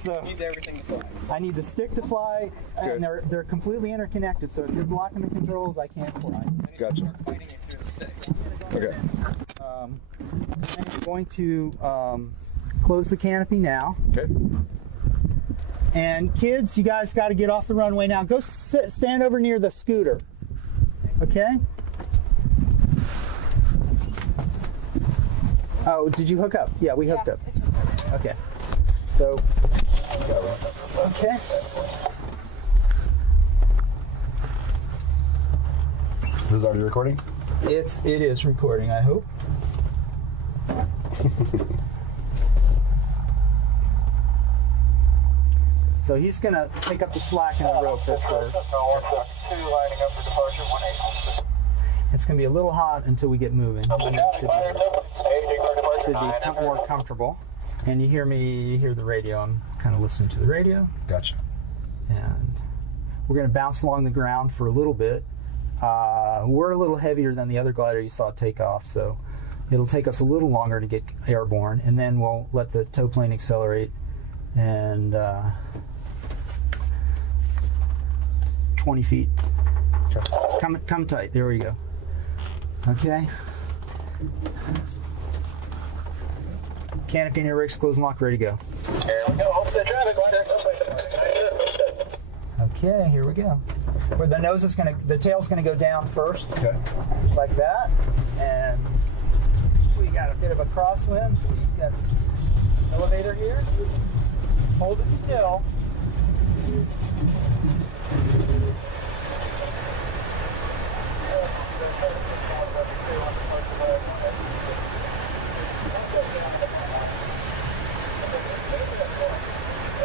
So needs everything to fly. So. I need the stick to fly, and they're completely interconnected. So if you're blocking the controls, I can't fly. Gotcha. Okay. I'm going to close the canopy now. Okay. And kids, you guys got to get off the runway now. Go stand over near the scooter. Okay? Oh, did you hook up? Yeah, we hooked up. Okay. So, okay. This is already recording? It is recording, I hope. So he's going to take up the slack in the rope at first. It's going to be a little hot until we get moving. It should be more comfortable. And you hear the radio. I'm kind of listening to the radio. Gotcha. And we're going to bounce along the ground for a little bit. We're a little heavier than the other glider you saw take off, so it'll take us a little longer to get airborne, and then we'll let the tow plane accelerate and 20 feet. Okay. Come tight. There we go. Okay. Canopy and air brakes, close and lock, ready to go. Okay, here we go. Where the tail's gonna go down first. Okay. Like that. And we got a bit of a crosswind, so we got this elevator here. Hold it still.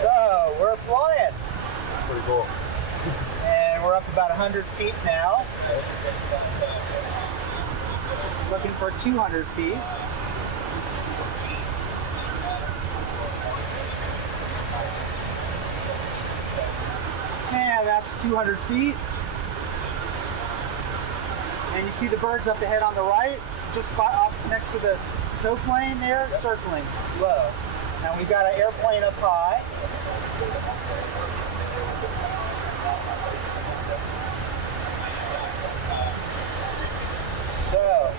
So, we're flying. That's pretty cool. And we're up about 100 feet now. Looking for 200 feet. And that's 200 feet. And you see the birds up ahead on the right, just up next to the tow plane there, circling low. And we've got an airplane up high. So,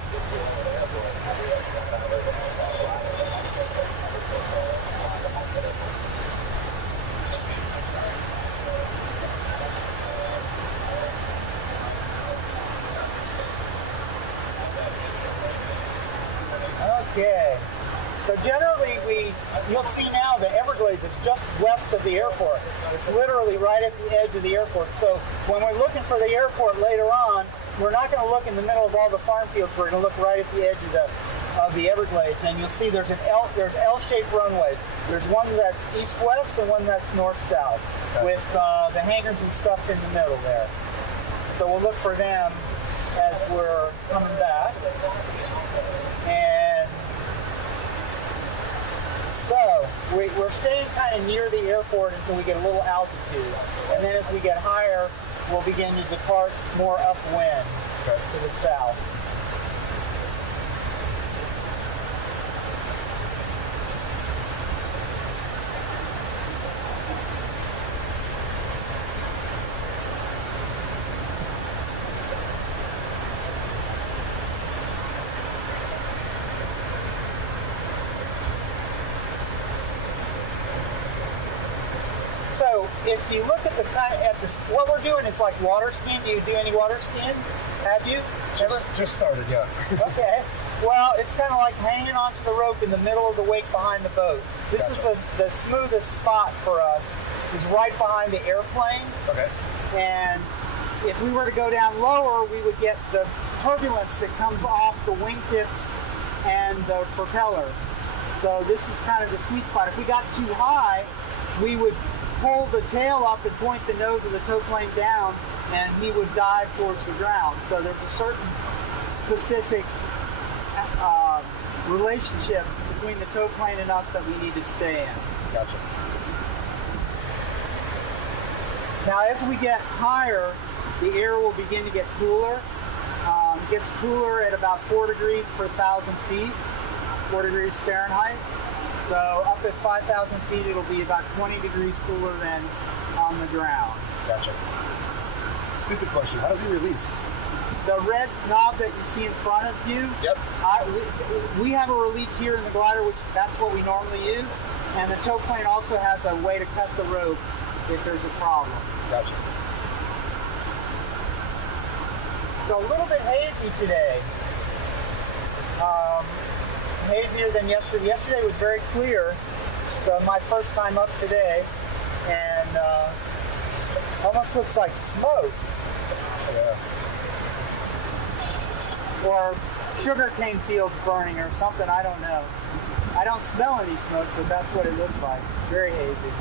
okay. So generally you'll see now the Everglades is just west of the airport. It's literally right at the edge of the airport. So when we're looking for the airport later on, we're not going to look in the middle of all the farm fields. We're going to look right at the edge of the Everglades, and you'll see there's L-shaped runways. There's one that's east-west and one that's north-south, with the hangars and stuff in the middle there. So we'll look for them as we're coming back. And so we're staying kind of near the airport until we get a little altitude, and then as we get higher, we'll begin to depart more upwind to the south. So if you look at what we're doing is like water skiing. Do you do any water skiing? Have you? Just started, yeah. Okay. Well, it's kind of like hanging onto the rope in the middle of the wake behind the boat. This is the smoothest spot for us, is right behind the airplane. Okay. And if we were to go down lower, we would get the turbulence that comes off the wingtips and the propeller. So this is kind of the sweet spot. If we got too high, we would pull the tail up and point the nose of the tow plane down, and he would dive towards the ground. So there's a certain specific relationship between the tow plane and us that we need to stay in. Gotcha. Now as we get higher, the air will begin to get cooler. It gets cooler at about 4 degrees per 1,000 feet, 4 degrees Fahrenheit. So up at 5,000 feet, it'll be about 20 degrees cooler than on the ground. Gotcha. Stupid question. How does he release? The red knob that you see in front of you, Yep. we have a release here in the glider, which that's what we normally use. And the tow plane also has a way to cut the rope if there's a problem. Gotcha. So a little bit hazy today. Hazier than yesterday. Yesterday was very clear. So my first time up today, and almost looks like smoke. Yeah. Or sugarcane fields burning or something, I don't know. I don't smell any smoke, but that's what it looks like. Very hazy.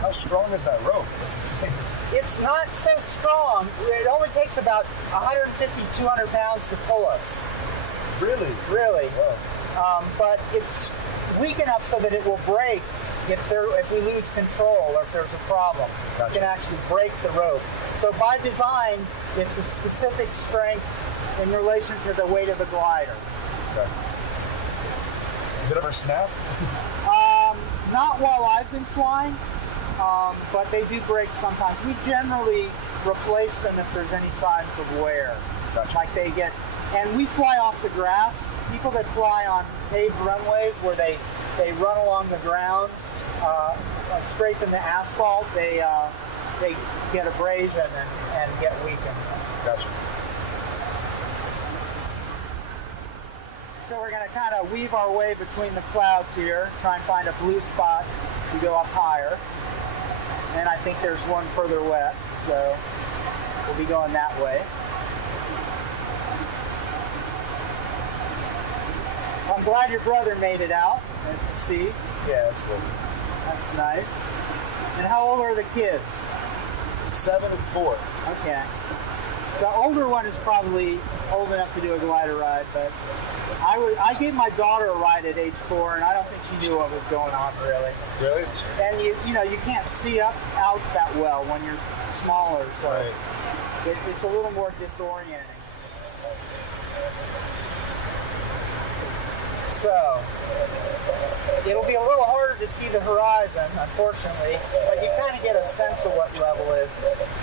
How strong is that rope? That's insane. It's not so strong. It only takes about 150, 200 pounds to pull us. Really? Really. Wow. But it's weak enough so that it will break if we lose control or if there's a problem. Gotcha. It can actually break the rope. So by design, it's a specific strength in relation to the weight of the glider. Okay. Does it ever snap? Not while I've been flying, but they do break sometimes. We generally replace them if there's any signs of wear. Gotcha. Like they get, and we fly off the grass. People that fly on paved runways where they run along the ground, scraping the asphalt, they get abrasion and get weakened. Gotcha. So we're going to kind of weave our way between the clouds here, try and find a blue spot to go up higher. And I think there's one further west, so we'll be going that way. I'm glad your brother made it out to see. Yeah, that's cool. That's nice. And how old are the kids? 7 and 4. Okay. The older one is probably old enough to do a glider ride, but I gave my daughter a ride at age 4, and I don't think she knew what was going on really. Really? And you can't see out that well when you're smaller, so Right. it's a little more disorienting. So it'll be a little harder to see the horizon, unfortunately, but you kind of get a sense of what level is.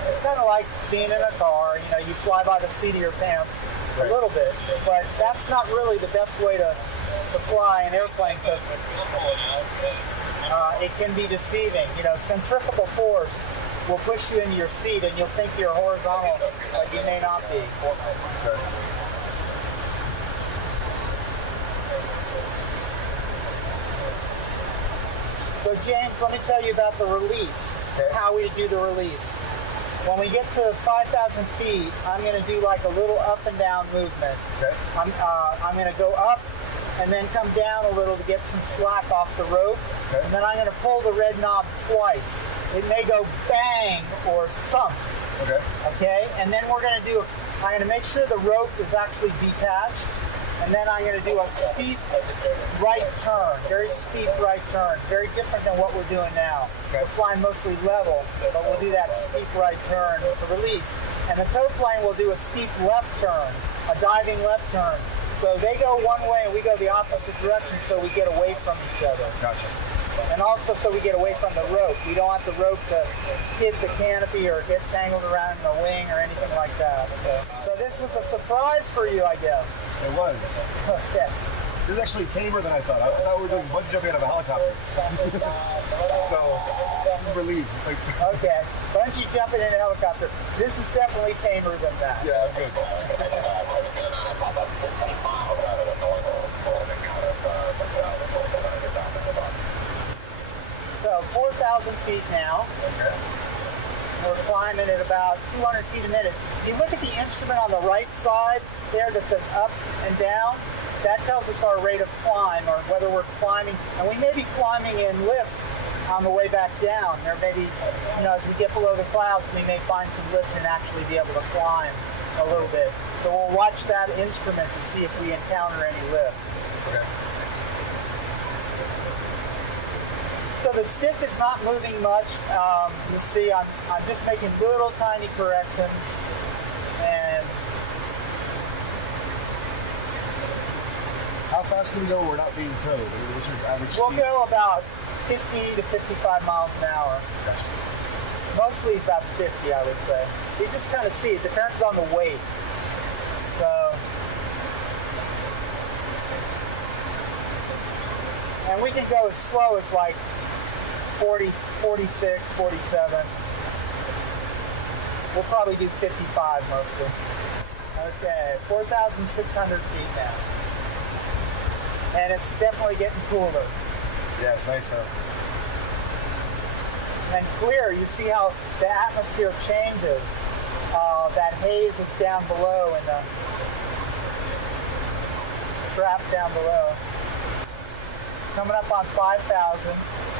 It's kind of like being in a car. You fly by the seat of your pants a little bit, but that's not really the best way to fly an airplane because it can be deceiving. Centrifugal force will push you into your seat and you'll think you're horizontal, but you may not be. Okay. So James, let me tell you about the release, how we do the release. When we get to 5,000 feet, I'm going to do like a little up and down movement. Okay. I'm going to go up and then come down a little to get some slack off the rope. Okay. And then I'm going to pull the red knob twice. It may go bang or thump. Okay. Okay? And then we're going to do I'm going to make sure the rope is actually detached. And then I'm going to do a steep right turn, very steep right turn, very different than what we're doing now. Okay. We're flying mostly level, but we'll do that steep right turn to release. And the tow plane will do a steep left turn, a diving left turn. So they go one way and we go the opposite direction so we get away from each other. Gotcha. And also so we get away from the rope. We don't want the rope to hit the canopy or get tangled around the wing or anything like that. So this was a surprise for you, I guess. It was. Okay. This is actually tamer than I thought. I thought we were doing bungee jumping out of a helicopter. So this is relief. Okay. Bungee jumping in a helicopter. This is definitely tamer than that. Yeah, I'm good. So 4,000 feet now. Okay. We're climbing at about 200 feet a minute. If you look at the instrument on the right side there that says up and down, that tells us our rate of climb or whether we're climbing. And we may be climbing in lift on the way back down. There may be, as we get below the clouds, we may find some lift and actually be able to climb a little bit. So we'll watch that instrument to see if we encounter any lift. Okay. So the stick is not moving much. You see, I'm just making little tiny corrections, and How how fast do we go when we're not being towed? What's your average speed? We'll go about 50 to 55 miles an hour. Gotcha. Mostly about 50, I would say. You just kind of see. It depends on the weight. So, and we can go as slow as like 40, 46, 47. We'll probably do 55 mostly. Okay, 4,600 feet now. And it's definitely getting cooler. Yeah, it's nice though. And clear, you see how the atmosphere changes. That haze is down below and the trap down below. Coming up on 5,000,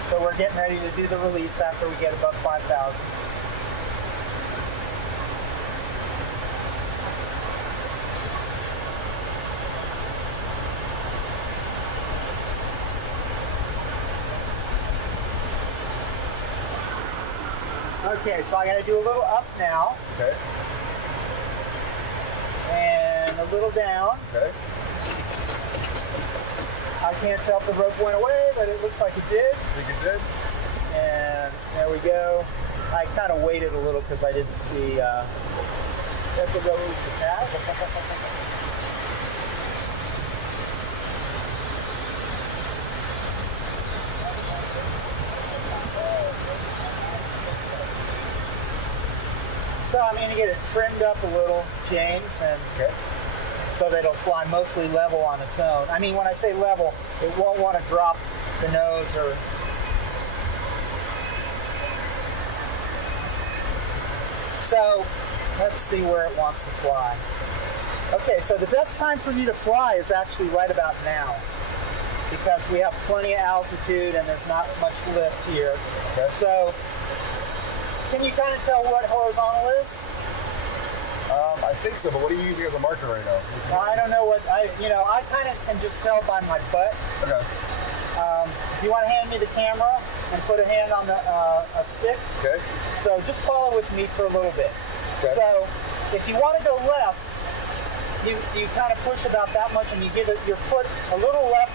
so we're getting ready to do the release after we get above 5,000. Okay, so I got to do a little up now. Okay. And a little down. Okay. I can't tell if the rope went away, but it looks like it did. Think it did? And there we go. I kind of waited a little because I didn't see that the rope was attached. So I'm going to get it trimmed up a little, James, and Okay. so that it'll fly mostly level on its own. I mean, when I say level, it won't want to drop the nose or... So, let's see where it wants to fly. Okay, so the best time for me to fly is actually right about now, because we have plenty of altitude and there's not much lift here. Okay. So, can you kind of tell what horizontal is? I think so, but what are you using as a marker right now? Well, I don't know what I kind of can just tell by my butt. Okay. If you want to hand me the camera and put a hand on the a stick, Okay. so just follow with me for a little bit. Okay. So if you want to go left, you kind of push about that much and you give it your foot a little left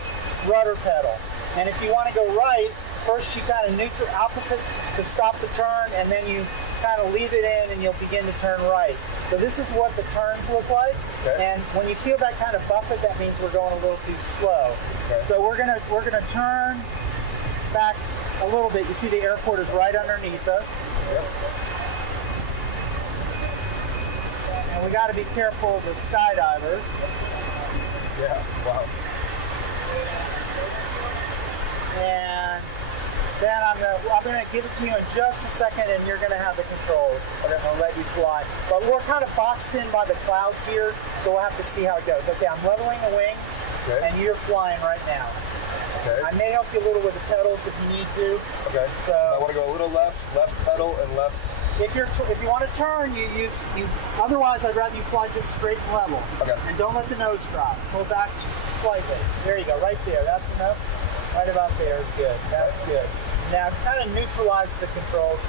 rudder pedal. And if you want to go right, first you kind of neutral opposite to stop the turn, and then you kind of leave it in and you'll begin to turn right. So this is what the turns look like. Okay. And when you feel that kind of buffet, that means we're going a little too slow. Okay. So we're gonna turn back a little bit. You see the airport is right underneath us. Yep. And we got to be careful of the skydivers. Yeah. Wow. And then I'm gonna give it to you in just a second, and you're gonna have the controls. I'm gonna let you fly. But we're kind of boxed in by the clouds here, so we'll have to see how it goes. Okay, I'm leveling the wings, Okay. and you're flying right now. Okay. I may help you a little with the pedals if you need to. Okay. So I want to go a little left pedal, and left. If you want to turn, you use. Otherwise, I'd rather you fly just straight and level. Okay. And don't let the nose drop. Pull back just slightly. There you go. Right there. That's enough. Right about there is good. That's good. Now kind of neutralize the controls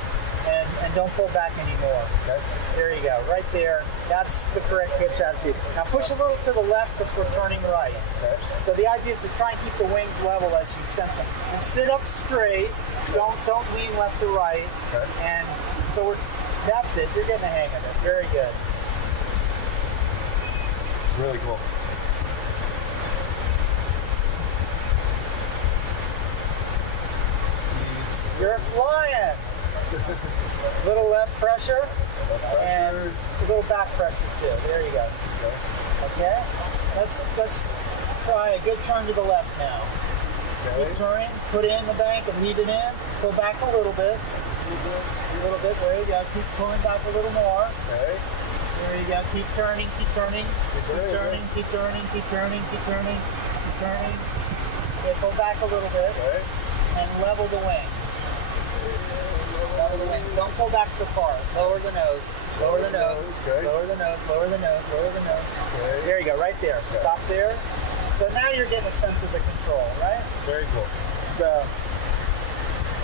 and don't pull back anymore. Okay. There you go. Right there. That's the correct pitch attitude. Now push a little to the left because we're turning right. Okay. So the idea is to try and keep the wings level as you sense them. And sit up straight. Don't lean left or right. Okay. And so that's it. You're getting the hang of it. Very good. It's really cool. Speeds. You're flying. Little left pressure. Left pressure. And a little back pressure too. There you go. Okay. Let's try a good turn to the left now. Okay. Keep turning. Put it in the bank and leave it in. Go back a little bit. A little bit. There you go. Keep pulling back a little more. Okay. There you go. Keep turning. Keep turning. Keep turning. Keep turning. Keep turning. Keep turning. Keep turning. Okay, pull back a little bit Okay. and level the wings. Level the wings. Don't pull back so far. Lower the nose. Lower the nose. Okay. Lower the nose. Lower the nose. Lower the nose. Okay. There you go. Right there. Okay. Stop there. So now you're getting a sense of the control, right? Very cool. So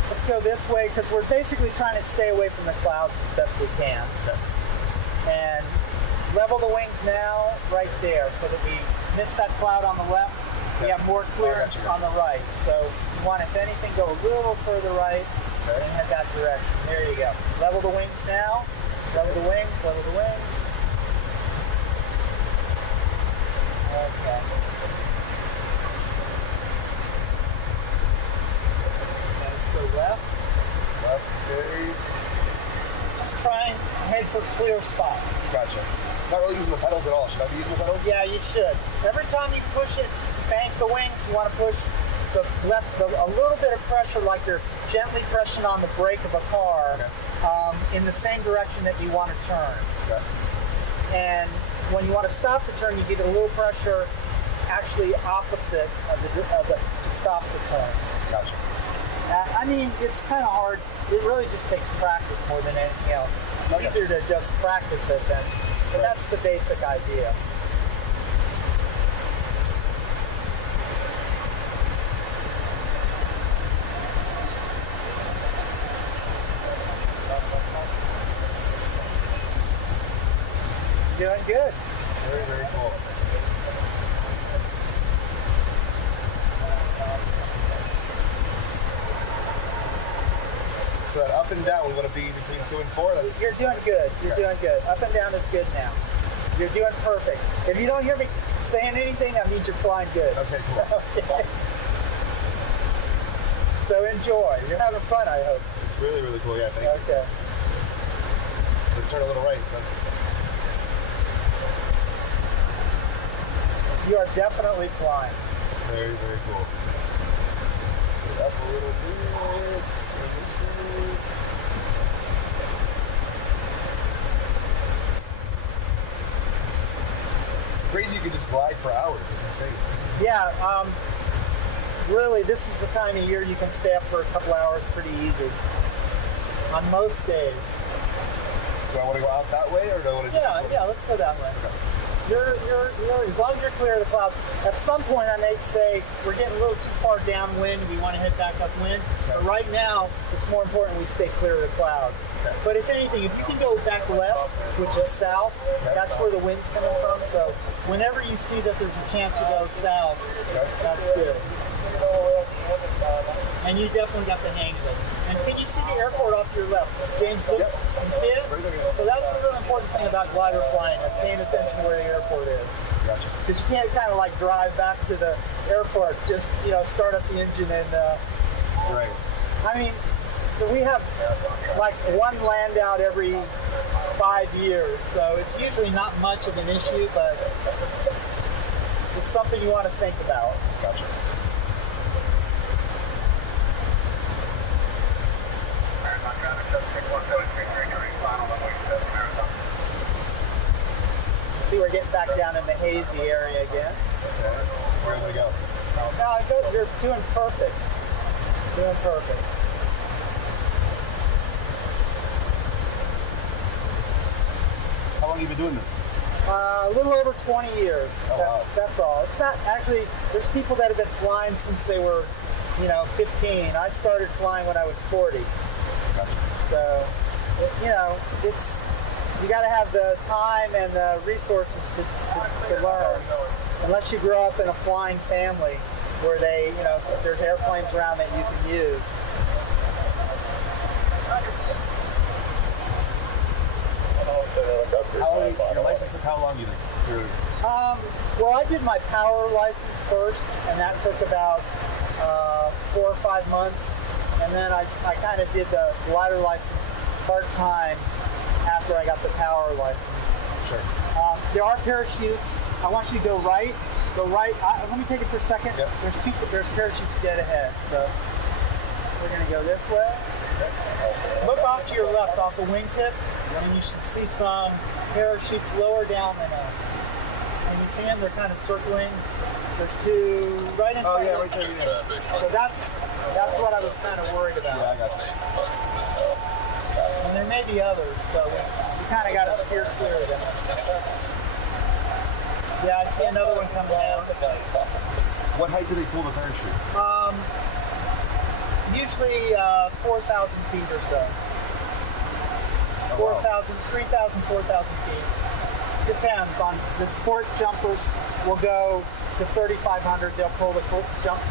let's go this way because we're basically trying to stay away from the clouds as best we can. Okay. And level the wings now right there so that we miss that cloud on the left You have more clearance on the right. So you want, if anything, go a little further right and head that direction. There you go. Level the wings now. Level the wings, level the wings. Okay. Let's go left. Left, okay. Just try and head for clear spots. Gotcha. Not really using the pedals at all. Should I be using the pedals? Yeah, you should. Every time you push it, bank the wings, you want to push the left, a little bit of pressure, like you're gently pressing on the brake of a car, in the same direction that you want to turn. Okay. And when you want to stop the turn, you give it a little pressure, actually opposite of the to stop the turn. Gotcha. I mean, it's kind of hard. It really just takes practice more than anything else. It's easier to just practice it than, but that's the basic idea. Doing good. Very, very cool. So that up and down, we want to be between 2 and 4. That's You're doing good. You're doing good. Up and down is good now. You're doing perfect. If you don't hear me saying anything, that means you're flying good. okay, cool. Okay. So enjoy. You're having fun, I hope. It's really, really cool. Yeah, thank you. Okay. But turn a little right. But You are definitely flying. very, very cool. Get up a little bit. Just turn this way. It's crazy you can just glide for hours. It's insane. Yeah, really, this is the time of year you can stay up for a couple hours pretty easy. On most days. Do I want to go out that way, or do I want to just... Yeah, let's go that way. Okay. You're, as long as you're clear of the clouds. At some point, I may say we're getting a little too far downwind. We want to head back upwind. Okay. But right now, it's more important we stay clear of the clouds. Okay. But if anything, if you can go back left, which is south, that's where the wind's coming from. So whenever you see that there's a chance to go south, that's good. And you definitely got the hang of it. And can you see the airport off to your left? James, look, you see it? Right there, yeah. So that's the really important thing about glider flying, is paying attention to where the airport is. Gotcha. Because you can't kind of like drive back to the airport, just, start up the engine and, Right. I mean, we have like one land out every 5 years, so it's usually not much of an issue, but it's something you want to think about. Gotcha. See, we're getting back down in the hazy area again. Okay. Where do we go? No, you're doing perfect. Doing perfect. How long have you been doing this? A little over 20 years. Oh, That's all. It's not actually, there's people that have been flying since they were, 15. I started flying when I was 40. Gotcha. So, it's, you got to have the time and the resources to learn. Unless you grow up in a flying family where there's airplanes around that you can use. Your license took how long, do you think? Well, I did my power license first, and that took about 4 or 5 months. And then I kind of did the glider license part-time after I got the power license. Sure. There are parachutes. I want you to go right. Go right. Let me take it for a second. Yep. There's parachutes dead ahead. So we're going to go this way. Look off to your left, off the wingtip, and you should see some parachutes lower down than us. And you see them? They're kind of circling. There's two right in front. Oh yeah, of right there. Yeah. So that's what I was kind of worried about. Yeah, I got you. And there may be others, so you kind of got to steer clear of them. Yeah, I see another one coming down. What height do they pull the parachute? Usually 4,000 feet or so. Oh, wow. 3,000, 4,000 feet. depends on the sport jumpers will go to 3,500. They'll pull the jump.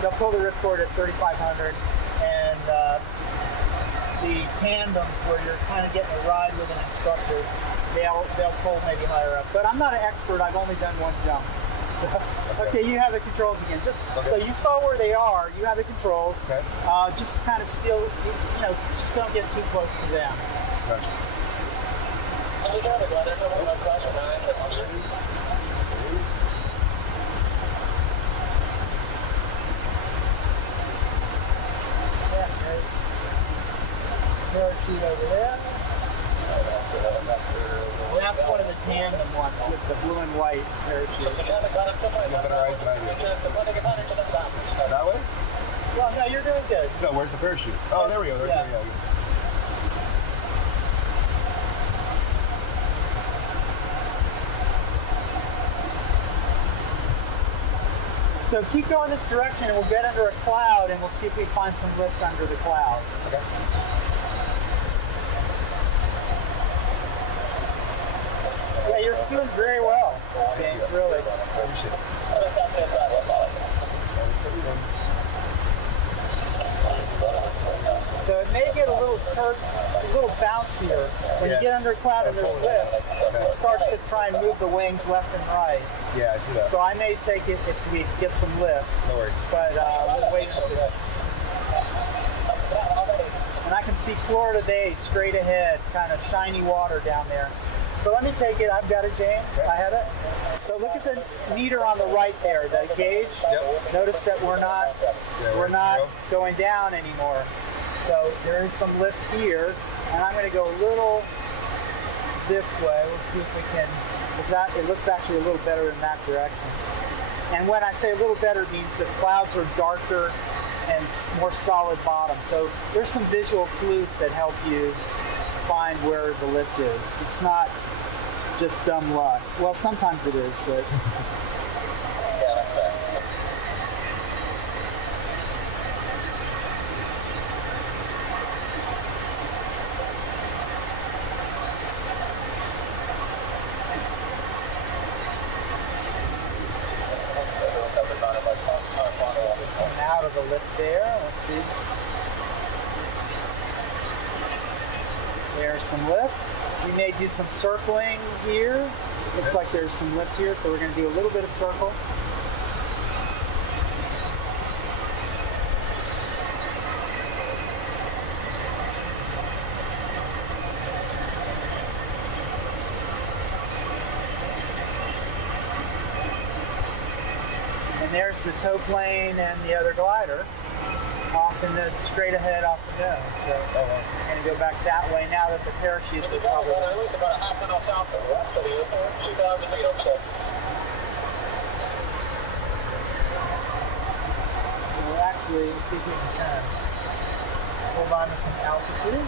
They'll pull the ripcord at 3,500, and the tandems where you're kind of getting a ride with an instructor, they'll pull maybe higher up. But I'm not an expert. I've only done one jump. So, okay, you have the controls again. So you saw where they are. You have the controls. Okay. Just kind of still, just don't get too close to them. Gotcha. Yeah, there's parachute over there. That's one of the tandem ones with the blue and white parachute. You have better eyes than I do. That way? Well, no, you're doing good. No, where's the parachute? Oh, there we go. There we go. So keep going this direction and we'll get under a cloud and we'll see if we find some lift under the cloud. Okay. Yeah, you're doing very well, James, really. Appreciate it. So it may get a little bouncier when you get under a cloud and there's lift. It starts to try and move the wings left and right. Yeah, I see that. So I may take it if we get some lift. No worries. But we'll wait and see. And I can see Florida Bay straight ahead, kind of shiny water down there. So let me take it. I've got it, James. Okay. I have it. So look at the meter on the right there, the gauge. Yep. Notice that we're not zero. going down anymore. So there is some lift here, and I'm going to go a little this way. We'll see if we can. It looks actually a little better in that direction. And when I say a little better, it means the clouds are darker and more solid bottom. So there's some visual clues that help you find where the lift is. It's not just dumb luck. Well, sometimes it is, but. Coming out of the lift there, let's see. There's some lift. We may do some circling here. Looks like there's some lift here, so we're going to do a little bit of circle. And there's the tow plane and the other glider off in the straight ahead off the nose. So we're going to go back that way now that the parachutes are probably. About a half mile south of the west of the airport, 2,000 feet or so. We'll actually see if we can kind of hold on to some altitude.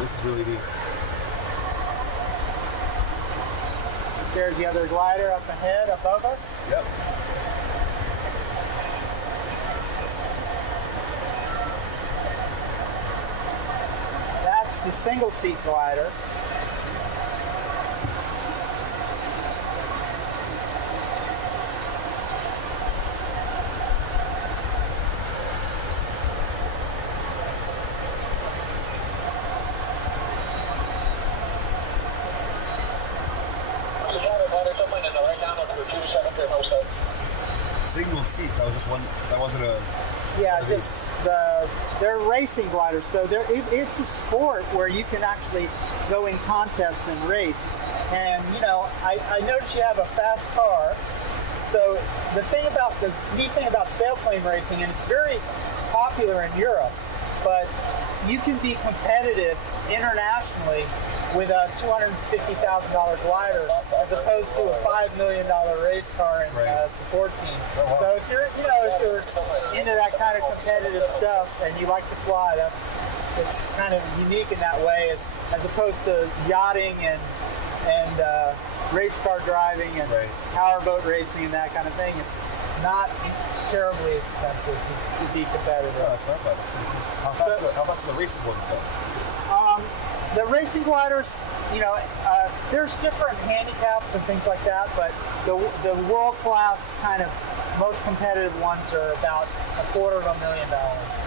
This is really neat. There's the other glider up ahead above us. Yep. That's the single seat glider. Single seats. I was just one. That wasn't a. Yeah, just they're racing gliders. So it's a sport where you can actually go in contests and race. And I noticed you have a fast car. So the neat thing about sailplane racing, and it's very popular in Europe, but you can be competitive internationally with a $250,000 glider as opposed to a $5 million race car and support team. Oh, wow. So if you're into that kind of competitive stuff and you like to fly, it's kind of unique in that way as opposed to yachting and race car driving and powerboat racing and that kind of thing. It's not terribly expensive to be competitive. No, that's not bad. That's pretty cool. How fast do the racing ones go? The racing gliders, there's different handicaps and things like that, but the world-class kind of most competitive ones are about $250,000.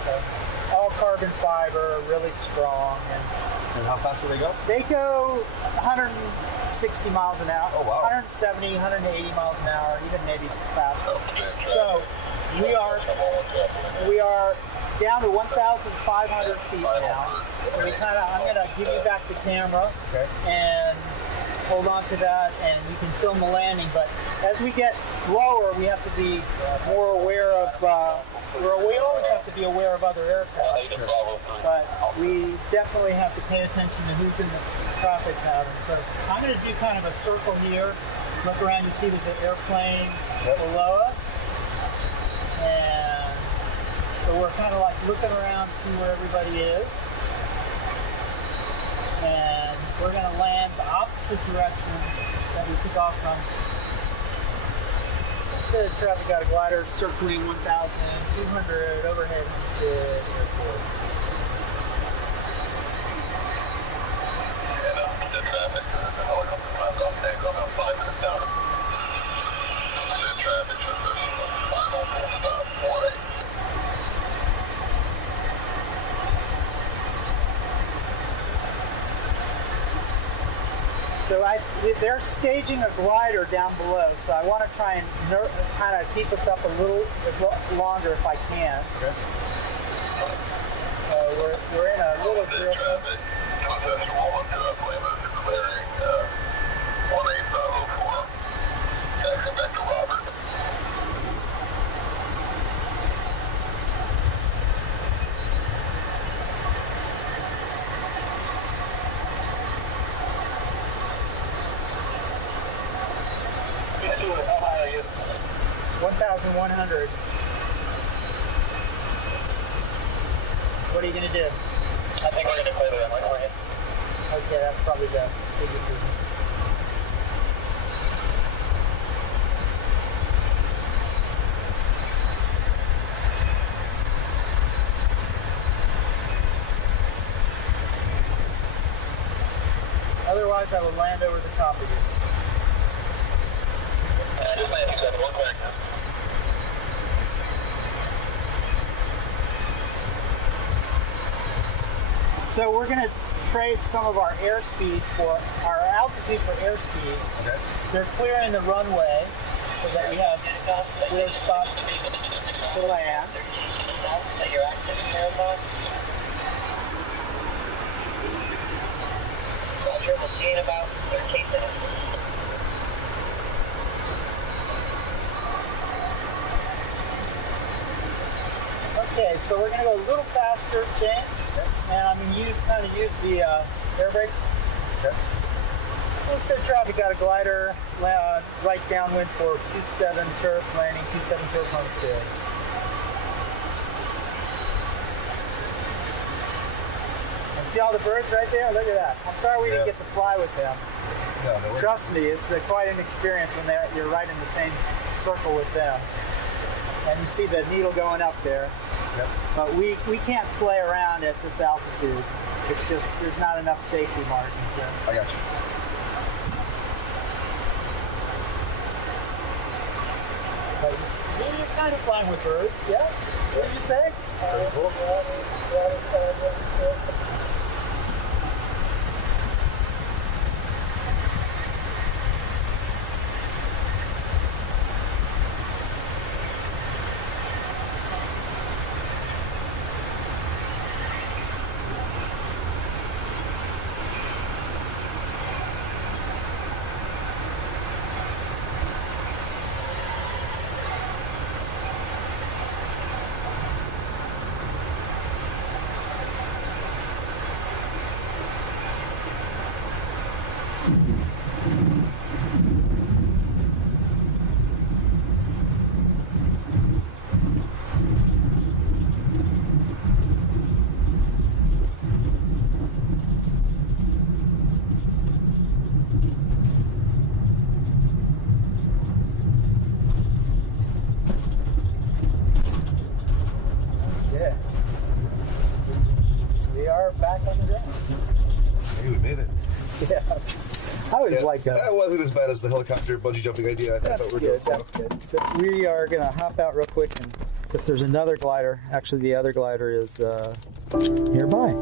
So all carbon fiber, really strong. And how fast do they go? They go 160 miles an hour, Oh, wow. 170, 180 miles an hour, even maybe faster. So we are down to 1,500 feet now. So I'm going to give you back the camera and hold on to that, and you can film the landing. But as we get lower, we have to be more aware of. We always have to be aware of other aircraft. Sure. But we definitely have to pay attention to who's in the traffic pattern. So I'm going to do kind of a circle here. Look around, you see there's an airplane below us. And so we're kind of like looking around to see where everybody is. And we're going to land the opposite direction that we took off from. Instead of traffic out of glider circling 1,200 overhead Homestead Airport. And the traffic, the helicopter climbs off take off about 5 minutes down. The traffic should just final full stop 4-8. So they're staging a glider down below, so I want to try and kind of keep us up a little longer if I can. Okay. We're in a little drift. Traffic, Costas Wall to Plymouth, clearing 18504. Taxi back to Robert. How high are you? 1,100. What are you going to do? I think we're going to clear the runway for you. Okay, that's probably best. Good decision. Otherwise, I will land over the top of you. Just landing 71 quick. So we're going to trade some of our airspeed for our altitude for airspeed. Okay. They're clearing the runway so that we have clear spot to land. Your active marathon. Roger, we'll see you in about 13 minutes. Okay, so we're going to go a little faster, James, and I'm going to use the air brakes. Okay. Let's go traffic out of glider, right downwind for 27 turf, landing 27 turf Homestead. And see all the birds right there? Look at that. I'm sorry we didn't get to fly with them. No, no. Trust me, it's quite an experience when you're right in the same circle with them. And you see the needle going up there. Yep. But we can't play around at this altitude. It's just, there's not enough safety margins there. I got you. But you're kind of flying with birds, yeah? What did you say? Very cool. made it. Yes. I always Yeah, like that. That wasn't as bad as the helicopter bungee jumping idea I thought That's we were doing. good. That's good. So we are going to hop out real quick, and because there's another glider. Actually, the other glider is nearby.